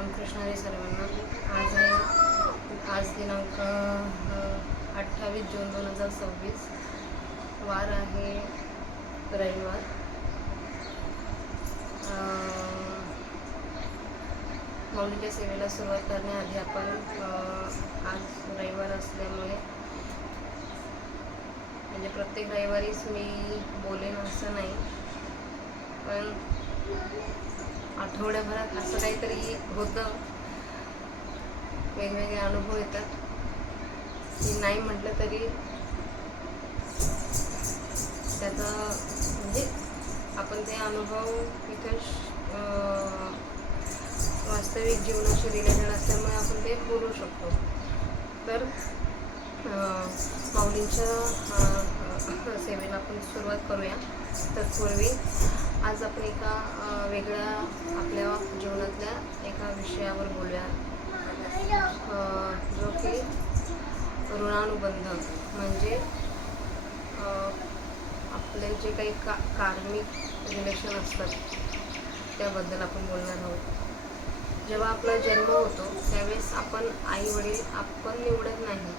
रामकृष्ण हरी सर्वांना. आज दिनांक 28 जून 2026. वार आहे रविवार. माऊलीच्या सेवेला सुरुवात करण्याआधी आपण आज रविवार असल्यामुळे म्हणजे प्रत्येक रविवारीच मी बोलेन असं नाही, पण आठवड्याभरात असं काहीतरी होतं, वेगवेगळे अनुभव येतात की नाही म्हटलं तरी त्याचा म्हणजे आपण ते अनुभव इथे वास्तविक जीवनाशी रिलेटेड असल्यामुळे आपण ते बोलू शकतो. तर माऊलींच्या सेवेला आपण सुरुवात करूया. तत्पूर्वी आज आपण एका वेगळ्या आपल्या जीवनातल्या एका विषयावर बोलूया, जो की ऋणानुबंध म्हणजे आपले जे काही कार्मिक रिलेशन असतात त्याबद्दल आपण बोलणार आहोत. जेव्हा आपला जन्म होतो त्यावेळेस आपण आई वडील आपण निवडत नाही.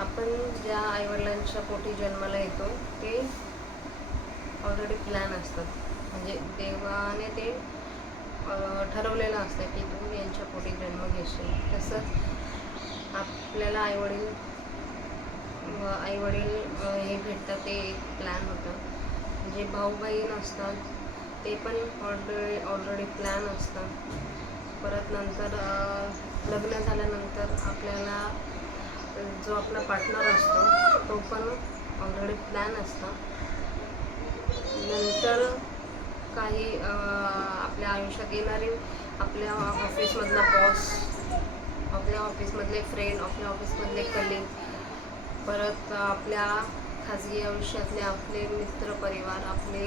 आपण ज्या आईवडिलांच्या पोटी जन्माला येतो ते ऑलरेडी प्लॅन असतात, म्हणजे देवाने ते ठरवलेलं असतं की तू यांच्या पोटी जन्म घेशील. तसं आपल्याला आईवडील हे भेटतात ते एक प्लॅन होतं. जे भाऊ बहीण असतात ते पण ऑलरेडी प्लॅन असतं. परत नंतर लग्न झाल्यानंतर आपल्याला जो आपला पार्टनर असतो तो पण ऑलरेडी प्लॅन असतो. नंतर काही आपल्या आयुष्यात येणारे आपल्या ऑफिसमधला बॉस, आपल्या ऑफिसमधले फ्रेंड, आपल्या ऑफिसमधले कलीग, परत आपल्या खाजगी आयुष्यातले आपले मित्र परिवार, आपले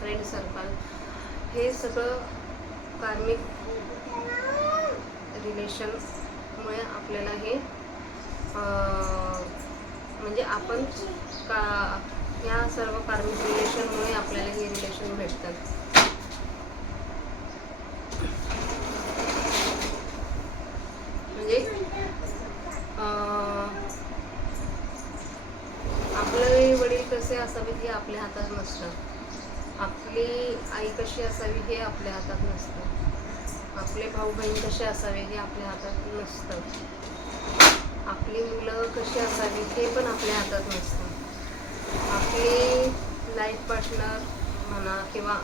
फ्रेंड सर्कल, हे सगळं कार्मिक रिलेशनमुळे आपल्याला हे म्हणजे आपण या सर्व कार्मिक रिलेशनमुळे आपल्याला हे रिलेशन भेटतात. म्हणजे आपले वडील कसे असावेत हे आपल्या हातात नसतं, आपली आई कशी असावी हे आपल्या हातात नसतं, आपले भाऊ बहीण कसे असावे हे आपल्या हातात नसतं, आपली मुलं कशी असावी हे पण आपल्या हातात नसतं, आपली लाईफ पार्टनर म्हणा किंवा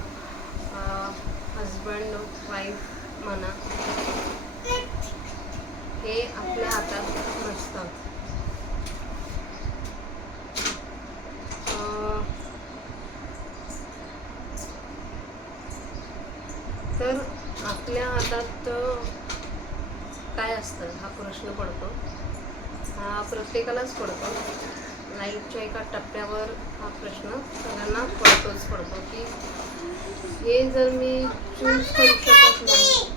हजबंड वाईफ म्हणा हे आपल्या हातात नसतं. तर आपल्या हातात काय असतं हा प्रश्न पडतो. हा प्रत्येकालाच पडतो. लाईफच्या एका टप्प्यावर हा प्रश्न सगळ्यांना पडतो की हे जर मी चूज करू शकत नाही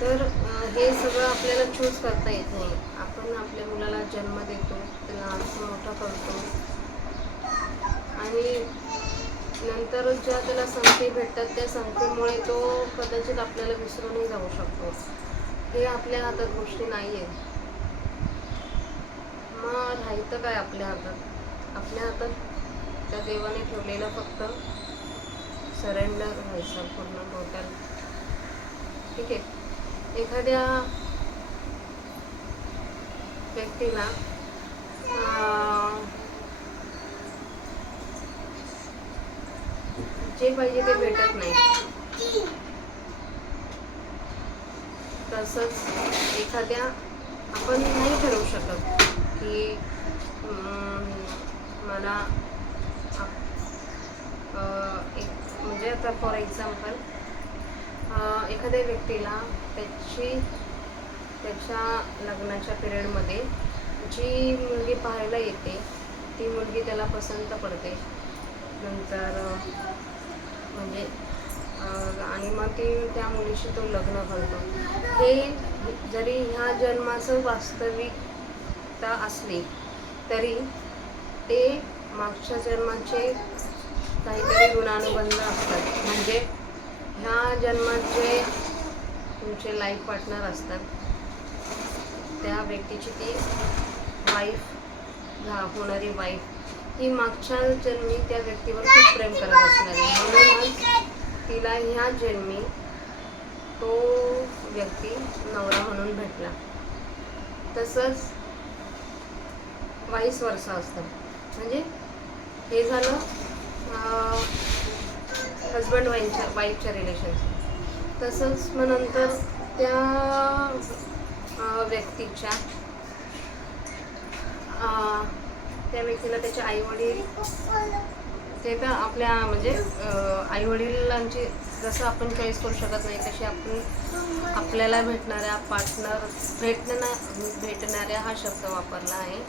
तर हे सगळं आपल्याला चूज करता येत नाही. आपण आपल्या मुलाला जन्म देतो, त्याला मोठा करतो आणि नंतर ज्या त्याला संधी भेटतात त्या संधीमुळे तो कदाचित आपल्याला विसरूनही जाऊ शकतो. हे आपल्या हातात गोष्टी नाही आहेत. मग राहितं काय आपल्या हातात? आपल्या हातात त्या देवाने ठेवलेलं फक्त सरेंडर व्हायचं पूर्ण टोटल. ठीक आहे. एखाद्या व्यक्तीला जे पाहिजे ते भेटत नाही. तसंच एखाद्या आपण नाही ठरवू शकत की मला एक म्हणजे आता फॉर एक्झाम्पल एखाद्या व्यक्तीला त्याच्या लग्नाच्या पिरियडमध्ये जी मुलगी पाहायला येते ती मुलगी त्याला पसंत पडते. नंतर म्हणजे आणि मग त्या मुलीशी तो लग्न करतो. हे जरी ह्या जन्माचं वास्तविकता असली तरी ते मागच्या जन्माचे काहीतरी गुणानुबंध असतात. म्हणजे ह्या जन्मात जे तुमचे लाईफ पार्टनर असतात त्या व्यक्तीची ती वाईफ होणारी वाईफ ही मागच्या जन्मी त्या व्यक्तीवर खूप प्रेम करत असणार आहे. म्हणूनच तिला ह्या जन्मी तो व्यक्ती नवरा म्हणून भेटला. तसंच वाईस वर्षा असतं. म्हणजे हे झालं हजबंड वाईफच्या रिलेशन. तसंच मग नंतर त्या व्यक्तीच्या त्या व्यक्तीला त्याचे आईवडील ते तर आपल्या म्हणजे आईवडिलांची जसं आपण चॉईस करू शकत नाही तशी आपण आपल्याला भेटणाऱ्या पार्टनर भेटणाऱ्या हा शब्द वापरला आहे.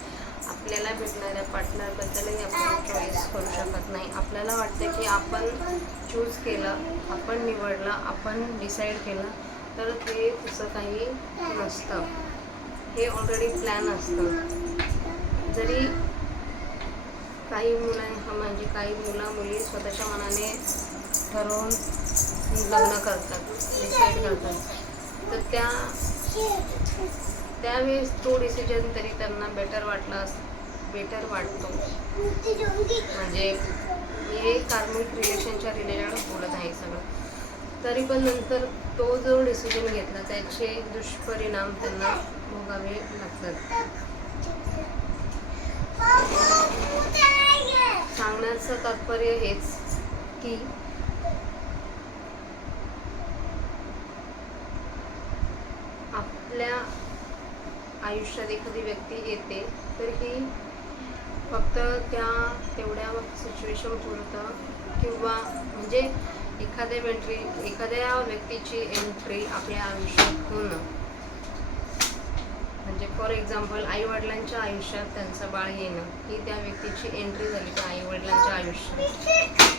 आपल्याला भेटणाऱ्या पार्टनरबद्दलही आपण चॉईस करू शकत नाही. आपल्याला वाटतं की आपण चूज केलं, आपण निवडलं, आपण डिसाईड केलं, तर ते तसं काही नसतं. हे ऑलरेडी प्लॅन असतं. जरी काही म्हणजे काही मुली स्वतःच्या मनाने ठरवून लग्न करतात, डिसाईड करतात, तर त्यावेळेस तो डिसिजन तरी त्यांना बेटर वाटतो. म्हणजे हे कार्मिक रिलेशनच्या रिलेटेड बोलत आहे सगळं. तरी पण नंतर तो जो डिसिजन घेतला त्याचे दुष्परिणाम त्यांना भोगावे लागतात. सांगण्याचं तात्पर्य हेच की आपल्या आयुष्यात एखादी व्यक्ती येते तर ही फक्त तेवढ्या सिच्युएशन पुरतं किंवा म्हणजे एखाद्या व्यक्तीची एंट्री आपल्या आयुष्यात होणं. म्हणजे फॉर एक्झाम्पल आईवडिलांच्या आयुष्यात त्यांचं बाळ येणं ही त्या व्यक्तीची एंट्री झाली त्या आईवडिलांच्या आयुष्यात.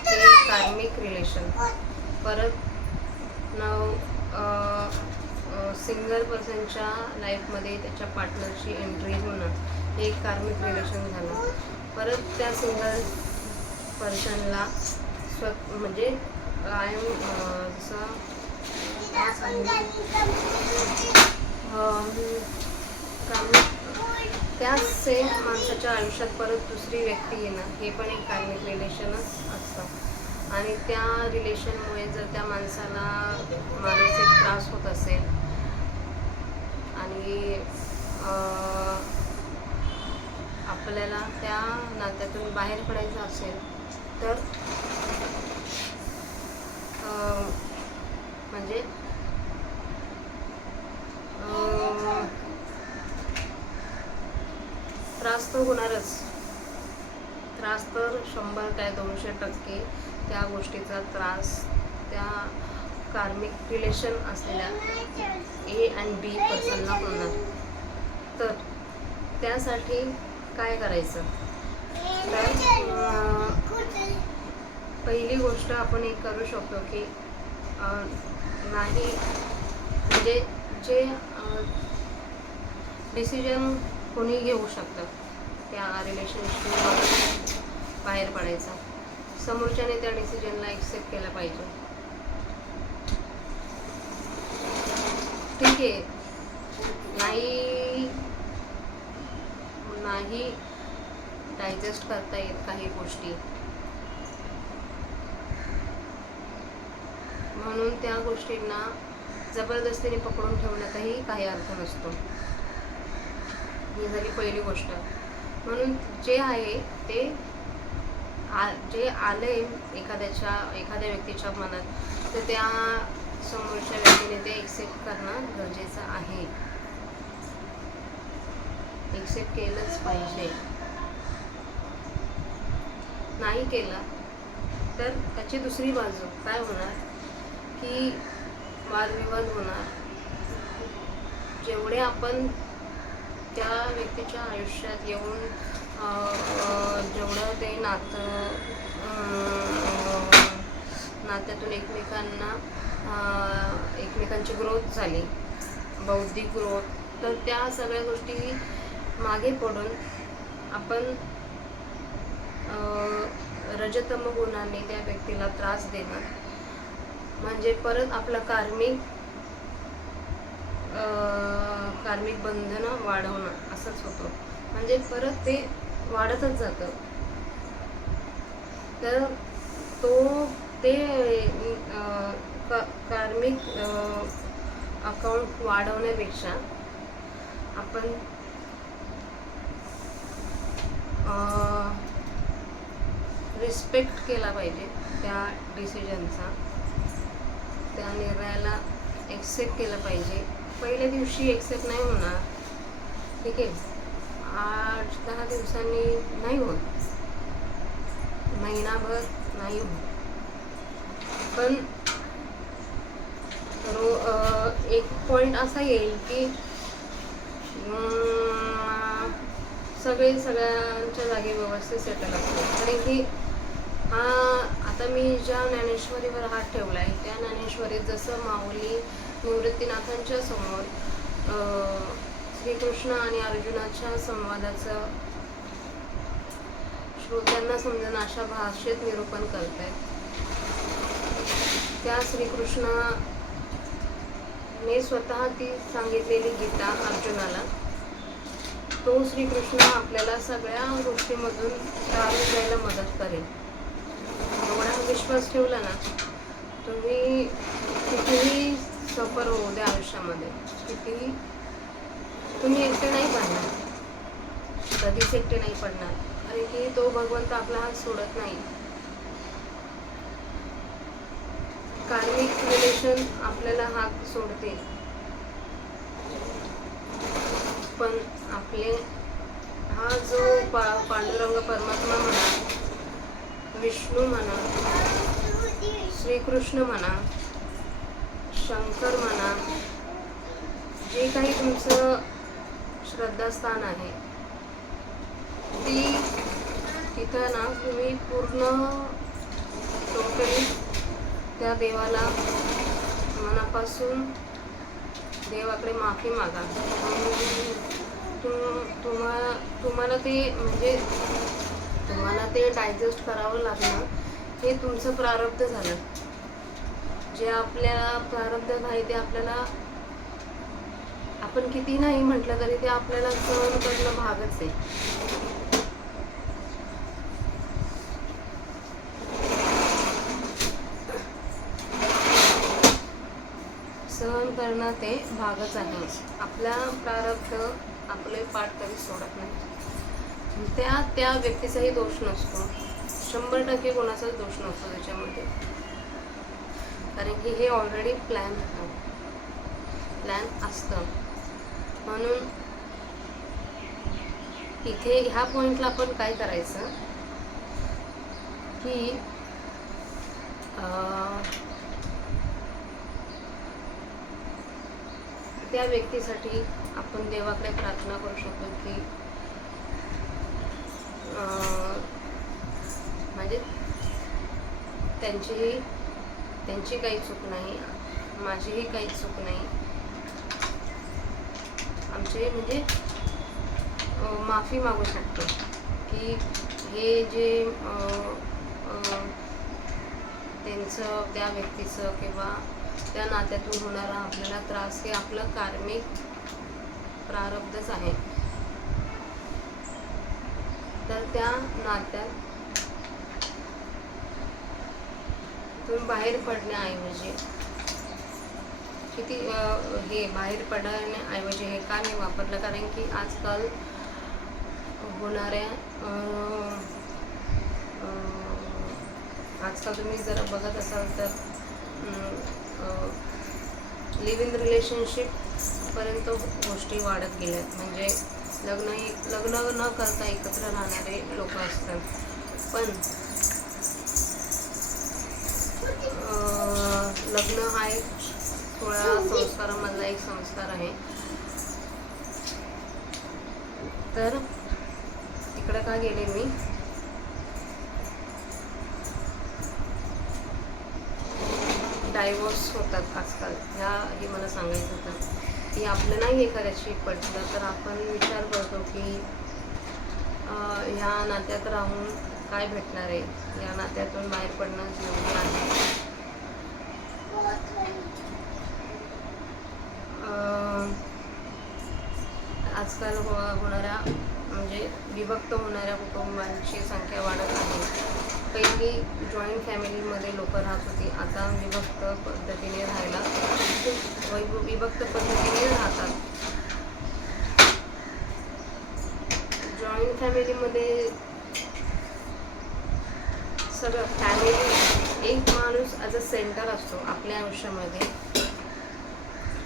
ते कार्मिक रिलेशन. परत सिंगल पर्सनच्या लाईफमध्ये त्याच्या पार्टनरची एंट्री होणं हे एक कार्मिक रिलेशन झालं. परत त्या सिंगल पर्सनला म्हणजे जसं त्या सेम माणसाच्या आयुष्यात परत दुसरी व्यक्ती येणं हे पण एक कार्मिक रिलेशनच असतं. आणि त्या रिलेशनमुळे जर त्या माणसाला मानसिक त्रास होत असेल आणि आपल्याला त्या नात्यातून बाहेर पडायचं असेल तर म्हणजे त्रास तर होणारच. त्रास तर 100 काय 200% त्या गोष्टीचा त्रास त्या कार्मिक रिलेशन असलेल्या ए आणि बी पर्सनला होणार. तर त्यासाठी काय करायचं तर पहिली गोष्ट आपण एक करू शकतो की नाही म्हणजे जे डिसिजन कोणी घेऊ शकतं त्या रिलेशनशिप बाहेर पडायचा. समोरच्याने त्या डिसिजनला ॲक्सेप्ट केला पाहिजे. ठीक आहे, नाही डायजेस्ट करता येत काही गोष्टी, म्हणून त्या गोष्टींना जबरदस्तीने पकडून ठेवण्यातही काही अर्थ नसतो. ही झाली पहिली गोष्ट. म्हणून जे आहे ते जे आले एखाद्या व्यक्तीच्या मनात तर त्या समोरच्या व्यक्तीने ते एक्सेप्ट करणं गरजेचं आहे. एक्सेप्ट केलंच पाहिजे. नाही केलं तर त्याची दुसरी बाजू काय होणार की वादविवाद होणार. जेवढे आपण त्या व्यक्तीच्या आयुष्यात येऊन जेवढं ते नात्यातून एकमेकांची ग्रोथ झाली, बौद्धिक ग्रोथ, तर त्या सगळ्या गोष्टी मागे पडून आपण रजतम गुणाने त्या व्यक्तीला त्रास देणं म्हणजे परत आपलं कार्मिक बंधनं वाढवणं असंच होतं. म्हणजे परत ते वाढतच जातं. तर ते कार्मिक अकाउंट वाढवण्यापेक्षा आपण रिस्पेक्ट केला पाहिजे त्या डिसिजनचा, त्या निर्णयाला एक्सेप्ट केलं पाहिजे. पहिल्या दिवशी एक्सेप्ट नाही होणार, ठीक आहे, 8-10 दिवसांनी नाही होत, महिनाभर नाही होत, पण एक पॉईंट असा येईल की सगळ्यांच्या जागी व्यवस्थित सेटल असतो. कारण की आता मी ज्या ज्ञानेश्वरीवर हात ठेवला आहे त्या ज्ञानेश्वरीत जसं माऊली निवृत्तीनाथांच्या समोर श्रीकृष्ण आणि अर्जुनाच्या संवादाचं श्रोत्यांना समजेन अशा भाषेत निरूपण करतायत. त्या श्रीकृष्णाने स्वतः ती सांगितलेली गीता अर्जुनाला, तो श्रीकृष्ण आपल्याला सगळ्या गोष्टीमधून तारून जायला मदत करेल. एवढा विश्वास ठेवला ना, तुम्ही कितीही सफर होऊ द्या आयुष्यामध्ये, कितीही तुम्ही एकटे नाही पडणार, कधीच एकटे नाही पडणार. कारण की तो भगवंत आपला हात सोडत नाही. कार्मिक रिलेशन आपल्याला हात सोडते, पण आपले हा जो पांडुरंग परमात्मा म्हणा, विष्णू म्हणा, श्रीकृष्ण म्हणा, शंकर म्हणा, जे काही तुमचं श्रद्धास्थान आहे तिथं ना तुम्ही पूर्ण टोटली त्या देवाला मनापासून देवाकडे माफी मागा. तुम्हाला ते म्हणजे तुम्हाला ते डायजेस्ट करावं लागणं हे तुमचं प्रारब्ध झालं. जे आपल्याला प्रारब्ध आहे ते आपल्याला, आपण किती नाही म्हटलं तरी ते आपल्याला सहन करणं भागच आहे. सहन करणं ते भागच आहे. आपला प्रारब्ध आपले पाठ कधी सोडत नाही. त्या व्यक्तीचाही दोष नसतो, 100% कोणाचाच दोष नसतो त्याच्यामध्ये. कारण की हे ऑलरेडी प्लॅन असतं. म्हणून इथे ह्या पॉइंटला आपण काय करायचं की त्या व्यक्तीसाठी आपण देवाकडे प्रार्थना करू शकतो की म्हणजे त्यांची काही चूक नाही, माझीही काही चूक नाही, आमचे म्हणजे माफी मागू शकतो की हे जे त्यांचं त्या व्यक्तीचं किंवा त्या नात्यातून होणारा आपल्याला त्रास हे आपलं कार्मिक प्रारब्धच आहे. तर त्या नात्यात तुम्ही बाहेर पडण्याऐवजी किती हे बाहेर पडण्याऐवजी हे का नाही वापरलं. कारण की आजकाल होणाऱ्या आजकाल तुम्ही जरा बघत असाल तर लिव्ह इन रिलेशनशिप पर्यंत गोष्टी वाढत गेल्यात. म्हणजे लग्न न करता एकत्र राहणारे लोक असतात. पण लग्न हा एक 16 संस्कारामधला एक संस्कार आहे. तर इकडे का गेले मी, डायव्होर्स होतात आजकाल, हे मला सांगायचं होतं की आपलं नाही एखाद्याशी पटलं तर आपण विचार करतो की ह्या नात्यात राहून काय भेटणार आहे, या नात्यातून बाहेर पडणं योग्य आहे. आजकाल होणाऱ्या म्हणजे विभक्त होणाऱ्या कुटुंबांची संख्या वाढत आहे. पहिली जॉईंट फॅमिलीमध्ये लोक राहत होती, आता विभक्त पद्धतीने विभक्त पद्धतीने राहतात. जॉईंट फॅमिलीमध्ये सगळं फॅमिली, एक माणूस ॲज अ सेंटर असतो आपल्या आयुष्यामध्ये,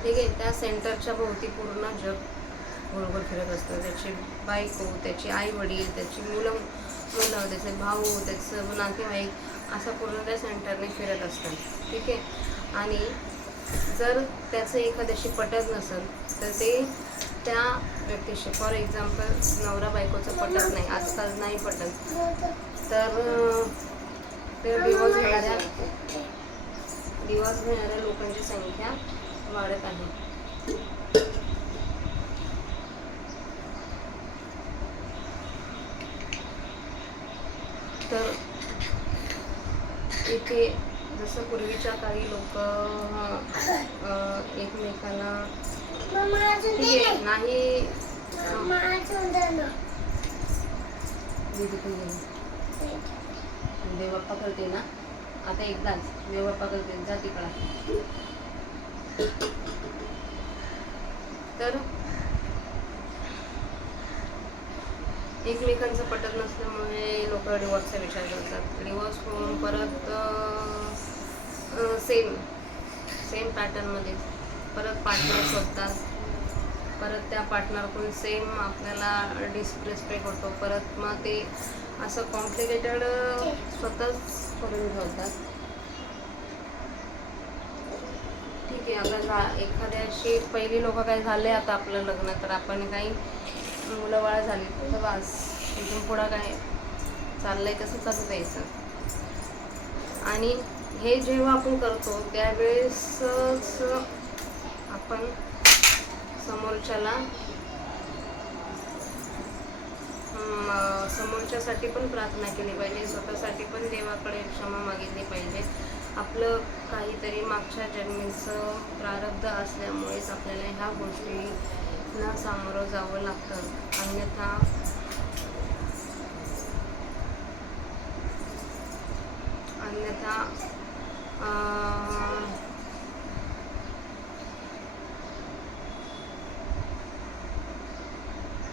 ठीक आहे. त्या सेंटरच्या भोवती पूर्ण जग गोलगोल फिरत असतं. त्याची बायको, त्याची आई वडील, त्याची मुलं, त्याचे भाऊ, त्याचं नातेवाईक, असं पूर्ण त्या सेंटरने फिरत असतात, ठीक आहे. आणि जर त्याचं एखाद्याशी पटत नसेल तर ते त्या व्यक्तीशी, फॉर एक्झाम्पल नवरा बायकोचं पटत नाही, आजकाल नाही पटत, तर ते डिवोर्स घेणाऱ्या लोकांची संख्या वाढत आहे. तर इथे जसं पूर्वीच्या काळी लोक एकमेकाला नाही देवप्पा करते ना, आता एकदाच देवप्पा करते, जा तिकडा. तर एकमेकांचं पटत नसल्यामुळे लोक डिवोर्सचा विचार करतात. डिवोर्स होऊन परत सेम पॅटर्नमध्ये परत पार्टनर शोधतात. परत त्या पार्टनरकडून सेम आपल्याला डिसरेस्पेक्ट होतो. परत मग ते असं कॉम्प्लिकेटेड स्वतःच करून ठेवतात. ठीक आहे, आता एखाद्याशी पहिली लोक काय झाले, आता आपलं लग्न, तर आपण काही मुलं बाळ झाली तर बस, इथून पुढं काय चाललंय तसं चालू द्यायचं. आणि हे जेव्हा आपण करतो त्यावेळेसच आपण समोरच्यासाठी पण प्रार्थना केली पाहिजे, स्वतःसाठी पण देवाकडे क्षमा मागितली पाहिजे. आपलं काहीतरी मागच्या जन्मीचं प्रारब्ध असल्यामुळेच आपल्याला ह्या गोष्टींना सामोरं जावं लागतं. अन्यथा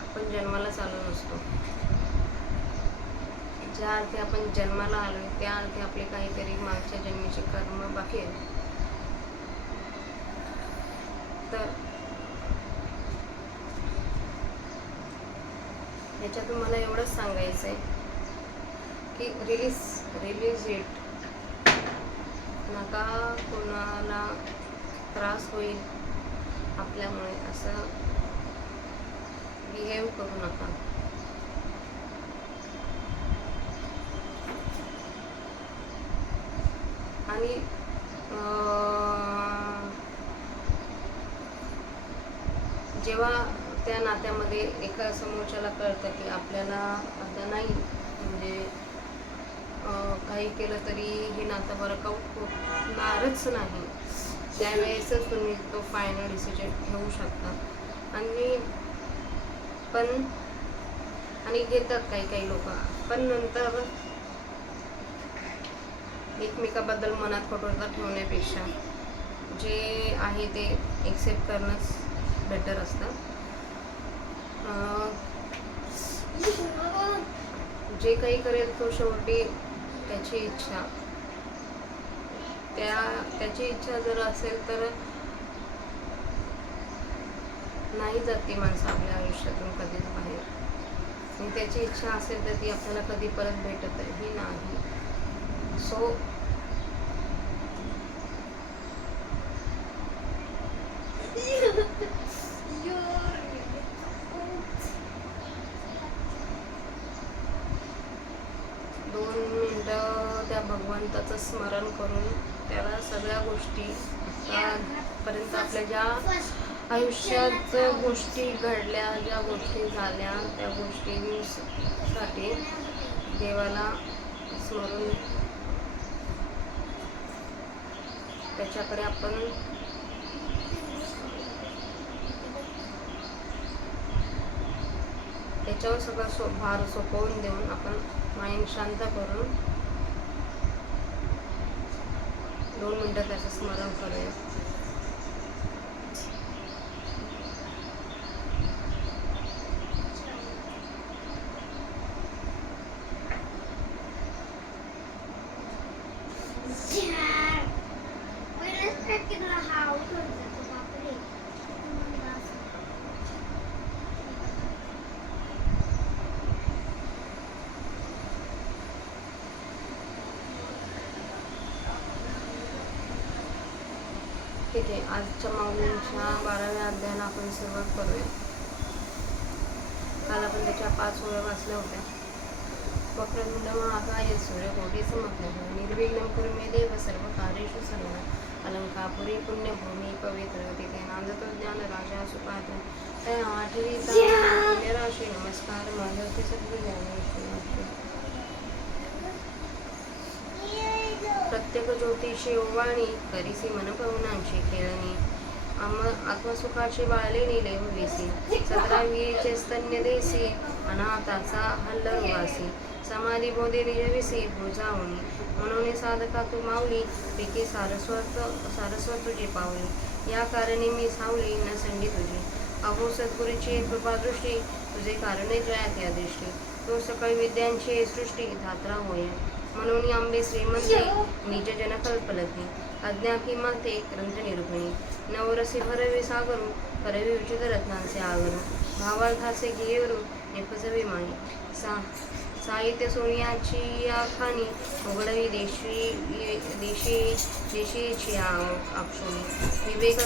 आपण जन्मालाच आलो नसतो. ज्या अर्थी आपण जन्माला आलोय त्या अर्थी आपले काहीतरी मागच्या जन्मीचे कर्म बाकी आहेत. तर ह्याच्यातून मला एवढंच सांगायचं आहे की रिलीज इट. नका कोणाला त्रास होईल आपल्यामुळे असं बिहेव करू नका. आणि जेव्हा त्या नात्यामध्ये एका समोरच्याला कळतं की आपल्याला आता नाही, म्हणजे काही केलं तरी हे नातं वर्कआउट होणारच नाही, त्यावेळेसच तुम्ही तो फायनल डिसिजन घेऊ शकता. आणि घेतात काही लोक, पण नंतर एकमेकाबद्दल मनात कठोरता ठेवण्यापेक्षा जे आहे ते एक्सेप्ट करणंच बेटर असतं. जे काही करेल तो शेवटी त्याची इच्छा, त्याची इच्छा जर असेल तर नाही जात ती माणसं आपल्या आयुष्यातून कधीच बाहेर. आणि त्याची इच्छा असेल तर ती आपल्याला कधी परत भेटतही नाही. सो दोन मिनटं त्या भगवंताचं स्मरण करून त्याला सगळ्या गोष्टी आतापर्यंत आपल्या ज्या आयुष्यात गोष्टी घडल्या, ज्या गोष्टी झाल्या त्या गोष्टींसाठी देवाला स्मरून त्याच्याकडे आपण त्याच्यावर सगळं भार सोपवून देऊन आपण माइंड शांत करून 2 मिनिटं त्याचं स्मरण करूया. ठीक आहे, आजच्या माऊलींच्या 12व्या अध्यायाला आपण सुरुवात करूया. काल आपण त्याच्या 5 ओळ्या वाचल्या होत्या. वक्रतुंड महाकाय सूर्यकोटी समप्रभ निर्विघ्नं कुरु मे देव सर्व कार्येषु सर्वदा अलंकापुरी पुण्यभूमी पवित्र तिथे नांदतो ज्ञान राजा सुपात्र त्या 8वी राशी नमस्कार माझे सगळे ज्ञानेश्वर प्रत्येक ज्योतिषी ओवाणी करीसी मन पवनांची खेळणी आत्मसुखाची बाळे निले हुवीसी 17वीचे स्तन्य देसी अनाथाचा हल्लरुवासी समाधी बोधे निजविसी भुजावणी म्हणून साधका तू माऊली पिके सारस्वत तुझी पावली या कारणे मी सावली न संडी तुझी अहो सद्गुरूची कृपादृष्टी तुझे कारणे जयात या दृष्टी तो सकळ विद्यांची सृष्टी धात्रा होय म्हणून आंबे श्रीमंते निज जन कल्पलती अज्ञा की माते ग्रंथ निरूपणी नवरसी भरवे सागरू करवी उचित रत्नांचे आगरू भावार्थाचे घेवरू निपजवे माई साहित्य सोनियाची आखाणी उघडवी देशीची आक्षोणी विवेक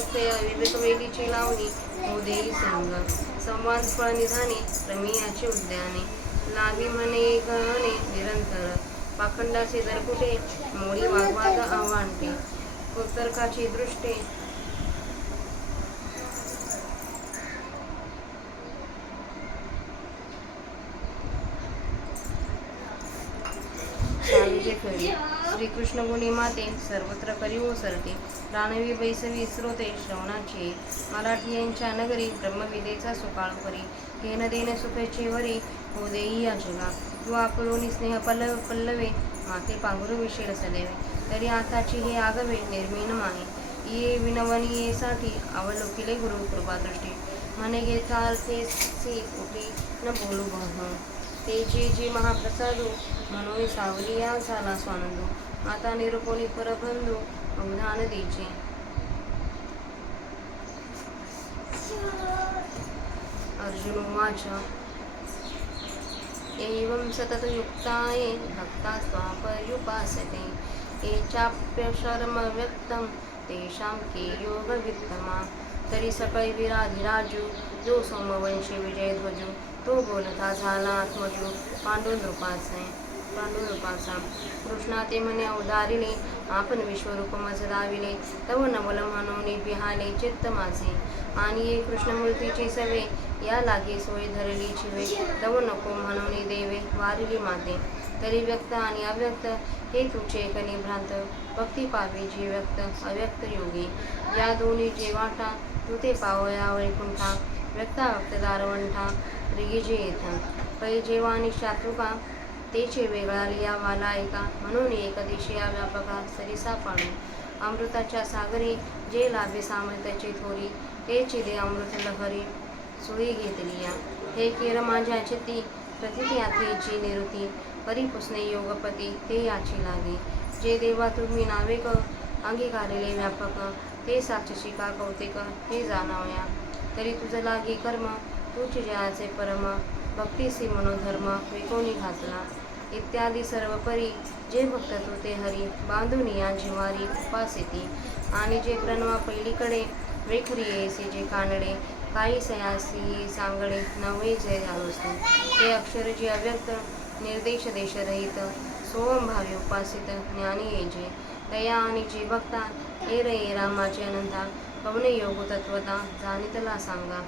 वेलीची लावणी हो देई संग संवाद फळ निधाने रमियाचे उद्याने लाभी म्हणे गहने निरंतर पाखंडाचे दरकुटे मोडी वाग्वाद आव्हानते कुतर्काची दृष्टे श्रीकृष्ण गुणी माते सर्वत्र करी ओसरते रानवी बैसवी स्रोते श्रवणाची मराठीयांच्या नगरी ब्रह्मविदेचा सुकाळ करी घेण देणे सुखेचे वरी हो देई या जगा तू आकळून स्नेह पल्लवे माते पांघरू विशेल सदैवे तरी आताची हे आगवे निर्मीन माहे ये विनवनीयेसाठी अवलोकिले गुरु कृपादृष्टी म्हणे घेता तेसी उठी न बोलू बह ते जी महाप्रसादू म्हणून सावलिया झाला स्वानंदू आता निरूपोणी परबंधू अवधान देचे अर्जुन वाचा एवं सतत युक्ताये भक्ता स्वापर्युपासते ये चाप्य शर्म व्यक्तं तेषां के योग वित्तमा तरी सकळी विराधिराजू जो सोमवंशी विजयध्वजू तो बोलता झाला आत्मजू पांडुरूपाचा कृष्णा ते म्हणे अवधारिले आपण विश्वरूप मज दाविले तव नवल म्हणून बिहाले चित्त माझे आणि ये कृष्णमूर्तीची सवे या लागे सोय धरली चिवे तव नको म्हणून देवे वारिली माते तरी व्यक्त आणि अव्यक्त हे तुझे कनी भ्रांत भक्ती पावे जी व्यक्त अव्यक्त योगी या दोन्ही जे वाटा तू ते पावया वैकुंठा व्यक्ता व्यक्त दारवंठा रिगिजे येथा पै जेव्हा आणि शातुका तेचे वेगळा लिया वाला ऐका म्हणून एक दिशया व्यापका सरिसा पाडू अमृताच्या सागरी जे लाभे सामर्थ्याची थोरी तेची दे अमृत लहरी सुळी घेतली या हे केर माझ्या चित्ती प्रतिती यात्रेची निवृत्ती परिपुसणे योगपती ते याची लागे जे देवा तुम्ही नावे क अंगीकारिले व्यापक ते साक्षी का कौतिक हे जाणावया तरी तुझ लागे कर्म तुझे जयाचे परम भक्तीसी मनोधर्म विकोणी घातला इत्यादी सर्व परी जे भक्त तू ते हरी बांधून या जिवारी उपासिती आणि जे प्रणवा पहिलीकडे वेखरी येसे जे कानडे काही सयासी सांगडे नवे जय जाणवते ते अक्षर जे अव्यक्त निर्देश देशरहित सोम भावी उपासित ज्ञानी येजे दया आणि जे भक्ता ए रे रामाचे अनंता कवने योग तत्वता जाणितला सांगा.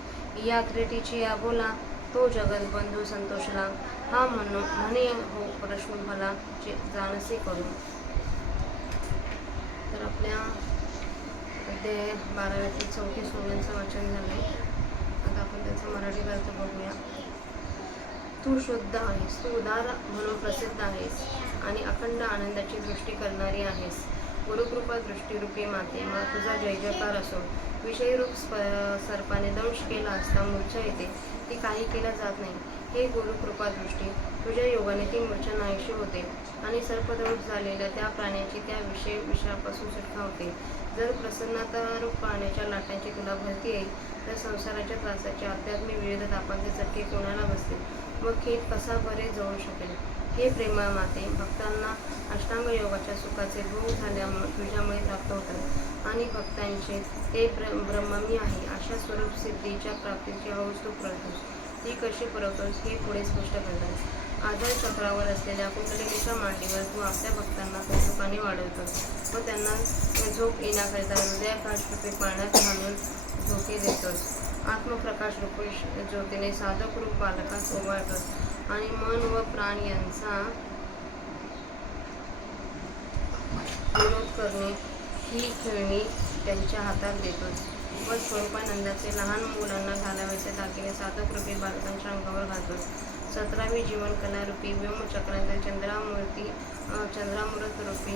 या क्रीटीची या बोला तो जगत बंधू संतोषला. हा म्हणे हो प्रश्न भला जाणसे करू. तर आपल्या अध्याय 12 34 ओव्यांचं वाचन झालंय. आता आपण त्याचा मराठी अर्थ बघूया. तू शुद्ध आहेस, तू उदार म्हणून प्रसिद्ध आहेस आणि अखंड आनंदाची दृष्टी करणारी आहेस. गुरुकृपा दृष्टीरूपी माते, तुझा जय जयकार असो. विषयरूप सर्पाने दंश केला असता मूर्छा येते, ती काही केल्या जात नाही. हे गुरुकृपा दृष्टी, तुझ्या योगाने ती मूर्छा नाहीशी होते आणि सर्पदंश झालेल्या त्या प्राण्याची त्या विषयापासून सुटका होते. जर प्रसन्नतारूप पाण्याच्या लाटांची तुला भरती येईल, तर संसाराच्या त्रासाचे आध्यात्मिक विविध तापांचे चटके कोणाला बसतील व खेद कसा बरे जळू शकेल. हे प्रेमळ माते, भक्तांना अष्टांग योगाच्या सुखाचे भोग झाल्यामुळे तुझ्यामुळे प्राप्त होतात आणि भक्तांचे ते ब्रह्म मी आहे अशा स्वरूप सिद्धीच्या प्राप्तीची हौस तू पुरवतोस. ती कशी पुरवतोस हे पुढे स्पष्ट करतात. आधार चक्रावर असलेल्या कुंडलिनीच्या मांडीवर तू आपल्या भक्तांना कौतुकाने वाढवतोस व त्यांना झोप येण्याकरिता हृदयाकाश रूपी पाण्यात घालून झोके देतोस. आत्मप्रकाश रूपी ज्योतीने साधक रूप बालकास ओवाळतोस आणि मन व प्राण यांचा विरोध करणे ही खेळणी त्यांच्या हातात देतोस व स्वरूपानंदाचे लहान मुलांना घालावयाचे दागिने साधक रूपी बालकांच्या अंगावर घालतोस. 17वी जीवनकला रूपी व्योमचक्रातील चंद्रामृत रूपी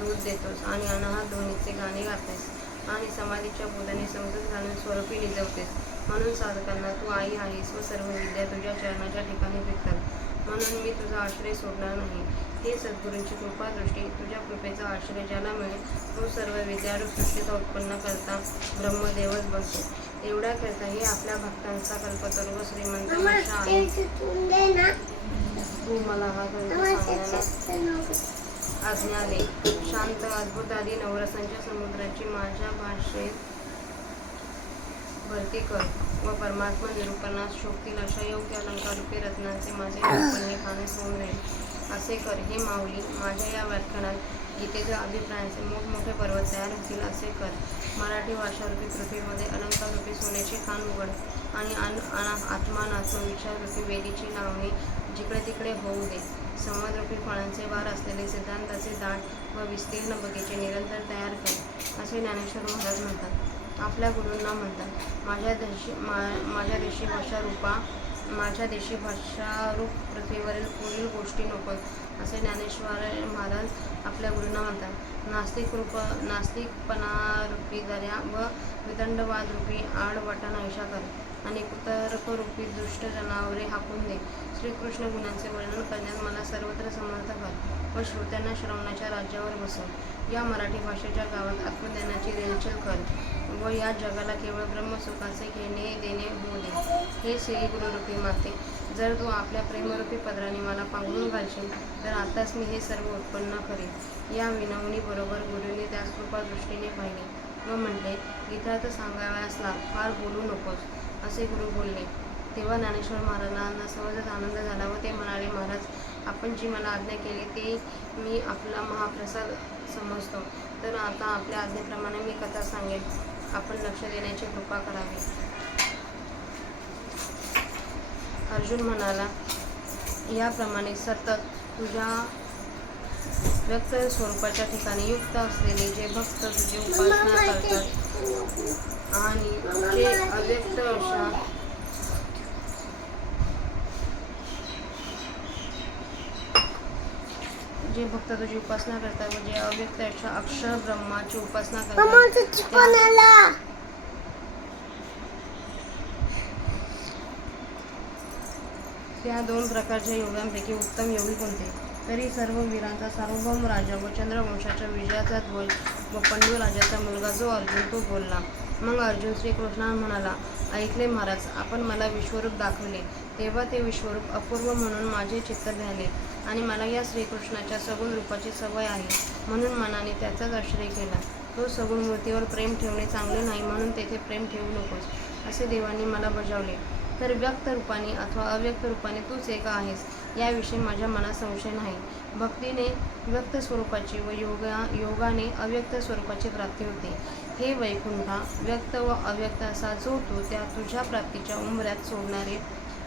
दूध देतोस आणि अनाहत ध्वनीचे गाणे गातेस आणि समाधीच्या बोधाने समजूत घालून स्वरूपी निजवतेस. म्हणून साधकांना तू आई आहेस व सर्व विद्या तुझ्या चरणाच्या ठिकाणी भेटतात. म्हणून मी तुझा आश्रय सोडणार नाही. हे सद्गुरूंची कृपादृष्टी, तुझ्या कृपेचा आश्रय ज्याला मिळेल तो सर्व विद्यारूप सृष्टीचा उत्पन्न करता ब्रह्मदेवच बनतो. एवढ्या करता हे आपल्या भक्तांचा कल्पतरू व श्रीमंत आशा आहे. तू मला हा ग्रंथ सांगण्याला आज्ञा दे. शांत अद्भुत आदी नवरसांच्या समुद्राची माझ्या भाषेत भरती कर व परमात्मा निरूपणास शोभतील अशा योग्य अलंकारूपी रत्नांचे माझे निरूपण हे खाणेस होऊन राहील असे कर. हे माऊली, माझ्या या व्याख्यानात गीतेच्या अभिप्रायांचे मोठमोठे पर्वत तयार होतील असे कर. मराठी भाषारूपी पृथ्वीमध्ये अलंकाररूपी सोन्याची खाण उघड आणि आत्मानात्मविचाररूपी वेदीची लावणी जिकडे तिकडे होऊ दे. संवादरूपी फळांचे वार असलेले सिद्धांताचे दाट व विस्तीर्ण बगीचे निरंतर तयार कर असे ज्ञानेश्वर महाराज म्हणतात. आपल्या गुरूंना म्हणतात, माझ्या देशी भाषारूप पृथ्वीवरील पुढील गोष्टी नको असे ज्ञानेश्वर महाराज आपल्या गुरूंना म्हणतात. नास्तिकपणारूपी दर्या व विदंडवादरूपी आडवाटा नाहीशा कर आणि कुतर्करूपी दुष्ट जनावरे हाकून दे. श्रीकृष्ण गुणांचे वर्णन करण्यात मला सर्वत्र समर्थ कर व श्रोत्यांना श्रवणाच्या राज्यावर बसव. या मराठी भाषेच्या गावात आत्मज्ञानाची रेलचेल कर व या जगाला केवळ ब्रह्मसुखाचे घेणे देणे होऊ दे. हे श्री गुरुरूपी माते, जर तू आपल्या प्रेमरूपी पदराने मला पांघरून घालशील तर आताच मी हे सर्व उत्पन्न करेन. या विनवणीबरोबर गुरुने त्यास कृपादृष्टीने पाहिले व म्हटले, गीतार्थ सांगावयासला फार बोलू नकोस असे गुरु बोलले. तेव्हा ज्ञानेश्वर महाराजांना सहजच आनंद झाला व ते म्हणाले, महाराज, आपण जी मला आज्ञा केली ते मी आपला महाप्रसाद समजतो. तर आता आपल्या आज्ञेप्रमाणे मी कथा सांगेन. आपण लक्ष देण्याची कृपा करावी. अर्जुन म्हणाला, याप्रमाणे सतत तुझ्या व्यक्त स्वरूपाच्या ठिकाणी युक्त असलेले जे भक्त तुझी उपासना करतात आणि जे अव्यक्त अशा जे भक्त तुझी उपासना करतात व जे अव्यक्त अशा अक्षर ब्रह्माची उपासना करतात त्या 2 प्रकारच्या योगांपैकी उत्तम योगी कोणते? तरी सर्व वीरांचा सार्वभौम राजा व चंद्रवंशाच्या विजयाचा ध्वज व पंडू राजाचा मुलगा जो अर्जुन तो बोलला. मग अर्जुन श्रीकृष्णांना म्हणाला, ऐकले महाराज, आपण मला विश्वरूप दाखवले तेव्हा ते विश्वरूप अपूर्व म्हणून माझे चित्त झाले आणि मला या श्रीकृष्णाच्या सगुण रूपाची सवय आहे म्हणून मनाने त्याचाच आश्रय केला. तो सगुण मूर्तीवर प्रेम ठेवणे चांगले नाही म्हणून तेथे प्रेम ठेवू नकोस असे देवांनी मला बजावले. तर व्यक्त रूपाने अथवा अव्यक्त रूपाने तूच एक आहेस याविषयी माझ्या मनात संशय नाही. भक्तीने व्यक्त स्वरूपाची व योगाने अव्यक्त स्वरूपाची प्राप्ती होते. हे वैकुंठा व्यक्त व अव्यक्त असा जो तू त्या तुझ्या प्राप्तीच्या उंबऱ्यात सोडणारे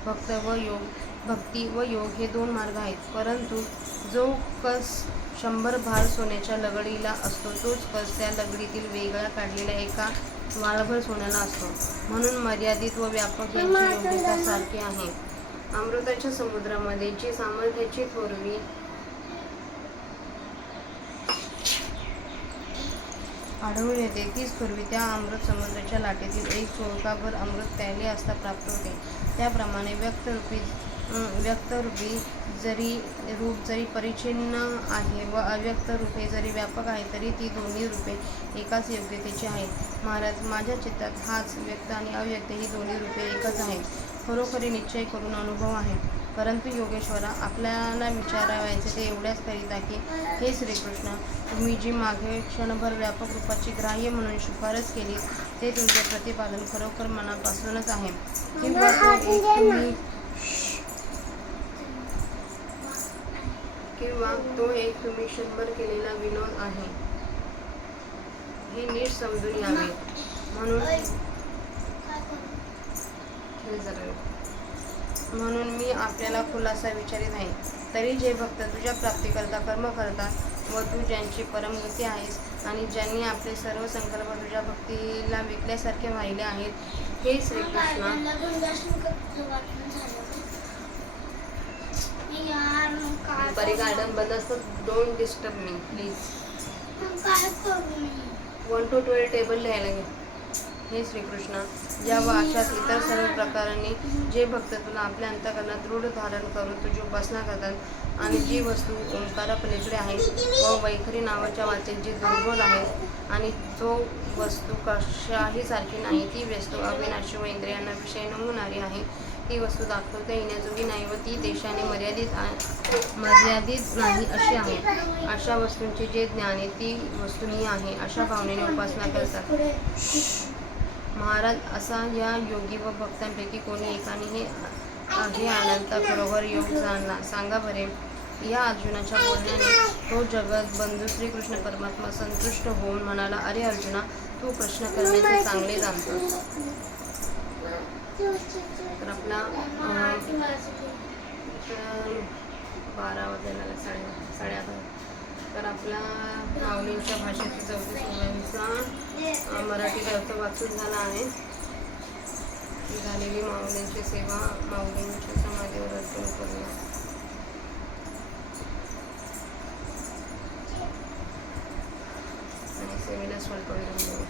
भक्ती व योग हे 2 मार्ग आहेत. परंतु जो कस 100 भार सोन्याच्या लगडीला असतो तोच कस त्या लगडीतील वेगळा काढलेल्या एका वाळभर सोन्याला असतो. म्हणून मर्यादित व व्यापक यांची योग्यता सारखी आहे. अमृताच्या समुद्रामध्ये जी सामर्थ्याची थोरवी आढळून येते तीच थोरवी त्या अमृत समुद्राच्या लाटेतील एक चोळकाभर अमृत प्यायले असता प्राप्त होते. त्याप्रमाणे व्यक्तरूपी रूप जरी परिच्छिन्न आहे व अव्यक्त रूपे जरी व्यापक आहे तरी ती दोन्ही रूपे एकाच योग्यतेची आहेत. महाराज, माझ्या चित्तात हाच व्यक्त आणि अव्यक्त ही दोन्ही रूपे एकच आहेत. खरोखरी निश्चय करून अनुभव आहे. परंतु योगेश्वरा, आपल्याला विचारावयाचे ते एवढ्याच करिता की हे श्रीकृष्ण, तुम्ही जी मागे क्षणभर व्यापक रूपाची ग्राह्य म्हणून शिफारस केली ते तुमचे प्रतिपादन खरोखर मनापासूनच आहे, किंवा तो एक तुम्ही क्षणभर केलेला विनोद आहे हे नीट समजून यावे. म्हणून मी आपल्याला खुलासा विचारित आहे. तरी जे भक्त तुझ्या प्राप्तीकरता कर्म करतात व तू ज्यांची परमगती आहेस आणि ज्यांनी आपले सर्व संकल्प तुझ्या भक्तीला विकल्यासारखे वाहिले आहेत, हे श्रीकृष्णा, बरे गार्डन बंद असतं. Don't disturb me please. 1 to 12 table लिहायला घे. हे श्रीकृष्णा, या व अशाच इतर सर्व प्रकारांनी जे भक्त तुला आपल्या अंतःकरणात दृढ धारण करून तुझी उपासना करतात आणि जी वस्तू ओंकारापलीकडे आहे व वैखरी नावाच्या वाचेत जी दुर्बोध आहे आणि जो वस्तू कशाही सारखी नाही, ती वस्तू अविनाशी व इंद्रियांना विषय न होणारी आहे, ती वस्तू दाखवता येण्याजोगी नाही व ती देशाने मर्यादित नाही अशी आहे, अशा वस्तूंचे जे ज्ञान आहे ती वस्तू मी आहे अशा भावनेने उपासना करतात. महाराज, असा या योगी व भक्तांपैकी कोणी एकाने हे अनंत खरोखर योग जाणला सांगा बरे. या अर्जुनाच्या बोलण्याने तो जगत बंधू श्रीकृष्ण परमात्मा संतुष्ट होऊन म्हणाला, अरे अर्जुना, तू प्रश्न करण्याचे चांगले जाणतोस. तर आपला 12 वाजायला 8:30. तर आपला माऊलींच्या भाषेची 34 मराठी अर्थ वाचून झाला आहे. झालेली माऊलींची सेवा माऊलींच्या समाधीवर अर्पण करूया. आणि सेवेला स्वल्प विराम देऊ.